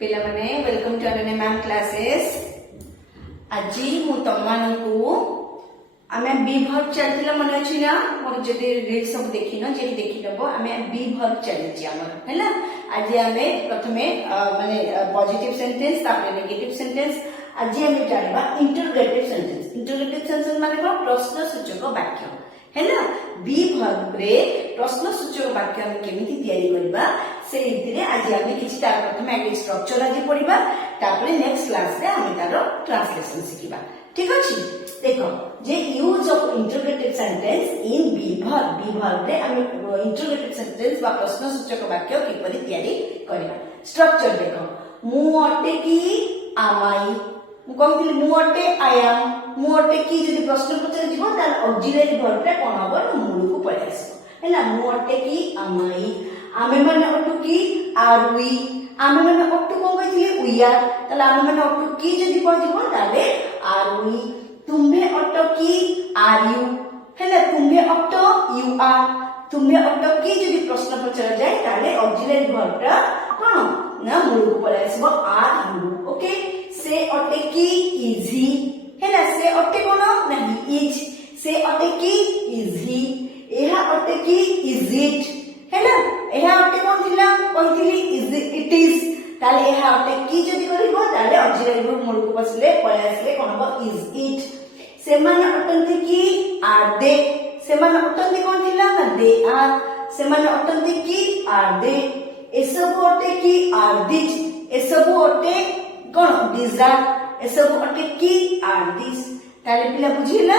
पिला माने welcome to Ananya ma'am classes. आज मु तममानकु आमे बी वर्ब चलतिला मन अछि ना मोर जदि रील सब देखिनो जे देखि दबो आमे बी वर्ब चलछि हमर हैला। आज आमे प्रथमे माने पॉजिटिव सेंटेंस तापर नेगेटिव सेंटेंस आज आमे जानबा इंटरोगेटिव सेंटेंस। इंटरोगेटिव सेंटेंस माने कोन प्रश्नसूचक वाक्य हैला। बी वर्ब रे प्रश्नसूचक वाक्य हम केमिति तयारी करबा से रीति आज आमे किछि तार प्रथमे आगे स्ट्रक्चर आज पढिबा तापर नेक्स्ट क्लास रे आमे तार ट्रांसलेशन सिखिबा। ठीक अछि। देखो जे use of interrogative sentence in be verb रे आमे इंटरोगेटिव सेंटेंस बा प्रश्नसूचक वाक्य किपरि तयारी करबा। स्ट्रक्चर देखो मु अटे की आमाई मु कहथिल मु अटे आया मु अटे की जदि प्रश्न पचर जीवो तार ऑक्सिलरी वर्ब रे कोन हबो मूल को पळे आसो हैला। मु अटे की आमाई आमे माने अटु की आर वी आमे माने अटु कोन कहिथिले वी आर ताले आमे माने अटु की जदि पजिबो ताले आर वी। तुम्हे अटो की आर यू हैला। तुम्हे अटो यू आर तुम्हे अटो की जदि प्रश्न पचर जाय ताले ऑक्सिलरी वर्ब रा कोन ना मूल को पळे आसबो आर यू। ओके। से अटे की इज ही हैला। से अटे कोन नाही इज से अटे की इज ही एहा अटे की इज इट हैला। एहा अटे कोन थिला कहथिली इज इट इज ताले एहा अटे की जदि करिवो ताले ऑक्सिलरी वर्ब मूल को पसले पळे आसले कोन हबो इज इट। से माने अटंती की आर दे से माने अटंती कोन थिला ना दे आर से माने अटंती की आर दे एसबु अटे की आर दिस एसबु अटे कोन दिस आर एसबु अटे की आर दिस। ताले पिला बुझिला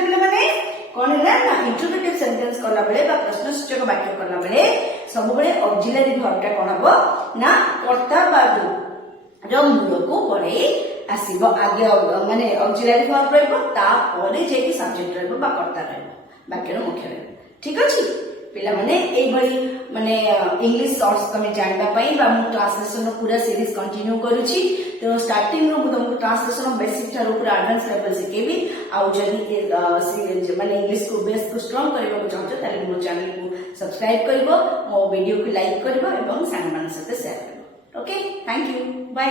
पिला माने कोन हैला ना इंटरोगेटिव सेंटेंस करला बेले बा प्रश्नसूचक वाक्य करला बेले सब बेले ऑक्सिलरी वर्ब टा कोन हबो ना कर्ता बा रो मूल को पळे आसीबो। आगे माने ऑक्सिलरी वर्ब रहबो ता परे जे कि सब्जेक्ट रहबो बा कर्ता रहबो वाक्य रो मुख्य रहबो। ठीक अछि। पिला माने एई भली माने इंग्लिश शॉर्ट्स तमे जानबा पई बा मु ट्रांसलेशन रो पूरा सीरीज कंटिन्यू करूची। तो स्टार्टिंग रो मु तुमको ट्रांसलेशन बेसिक ठारो पूरा एडवांस लेवल सिखेबी। आ जदी माने इंग्लिश को बेस को स्ट्रांग करबा को चाहतो ताले मो चैनल को सब्सक्राइब करबो मो वीडियो को लाइक करबो एवं सांग मान साथे शेयर करबो। Okay thank you bye.